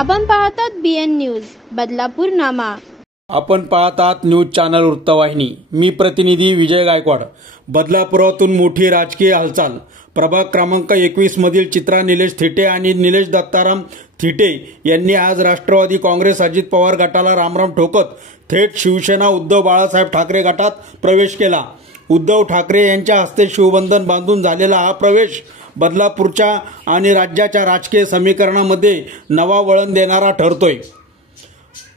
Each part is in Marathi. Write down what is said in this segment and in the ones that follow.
आपण पाहतात BN न्यूज बदलापूर नामा। आपण पाहतात न्यूज चॅनल वृत्तवाहिनी। मी प्रतिनिधी विजय गायकवाड। बदलापुरातून मोठी राजकीय हालचाल। प्रभाग क्रमांक 21 मधील चित्रा निलेश थिटे आणि निलेश दत्ताराम थिटे यांनी आज राष्ट्रवादी काँग्रेस अजित पवार गटाला रामराम ठोकत थेट शिवसेना उद्धव बाळासाहेब ठाकरे गटात प्रवेश केला। उद्धव ठाकरे यांच्या हस्ते शिवबंधन बांधून झालेला हा प्रवेश बदलापूरच्या आणि राज्याच्या राजकीय समीकरणामध्ये नवा वळण देणारा ठरतोय।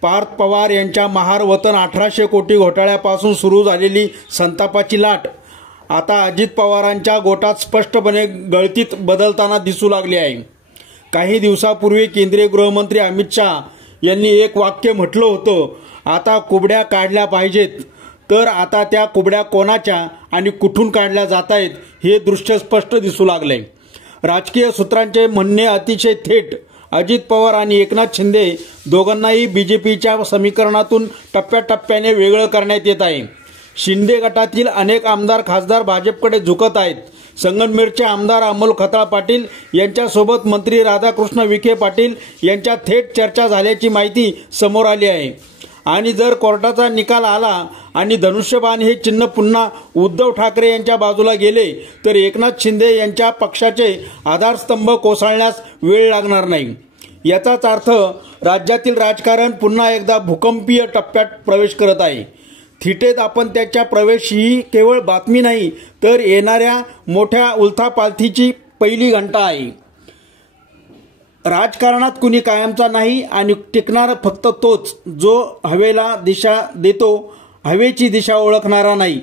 पार्थ पवार यांच्या महार वतन 1800 कोटी घोटाळ्यापासून सुरू झालेली संतापाची लाट आता अजित पवारांच्या गोटात स्पष्टपणे गळतीत बदलताना दिसू लागली आहे। काही दिवसापूर्वी केंद्रीय गृहमंत्री अमित शहा यांनी एक वाक्य म्हटलं होतं, आता कुबड्या काढल्या पाहिजेत। तर आता त्या कुबड्या कोणाच्या आणि कुठून काढल्या जात आहेत हे दृश्य स्पष्ट दिसू लागले। राजकीय सूत्रांचे म्हणणे अतिशय थेट। अजित पवार आणि एकनाथ शिंदे दोघांनाही बीजेपीच्या समीकरणातून टप्प्याटप्प्याने वेगळं करण्यात येत आहे। शिंदे गटातील अनेक आमदार खासदार भाजपकडे झुकत आहेत। संगमनेरचे आमदार अमोल खताळ पाटील यांच्यासोबत मंत्री राधाकृष्ण विखे पाटील यांच्या थेट चर्चा झाल्याची माहिती समोर आली आहे। आणि जर कोर्टाचा निकाल आला आणि धनुष्यबाण हे चिन्ह पुन्हा उद्धव ठाकरे यांच्या बाजूला गेले तर एकनाथ शिंदे यांच्या पक्षाचे आधारस्तंभ कोसळण्यास वेळ लागणार नाही। याचाच अर्थ राज्यातील राजकारण पुन्हा एकदा भूकंपीय टप्प्यात प्रवेश करत आहे। थिटेत आपण त्याच्या प्रवेश ही केवळ बातमी नाही तर येणाऱ्या मोठ्या उलथापालथीची पहिली घंटा आहे। राजकारणात कुणी कायमचा नाही आणि टिकणार फक्त तोच जो हवेला दिशा देतो, हवेची दिशा ओळखणारा नाही।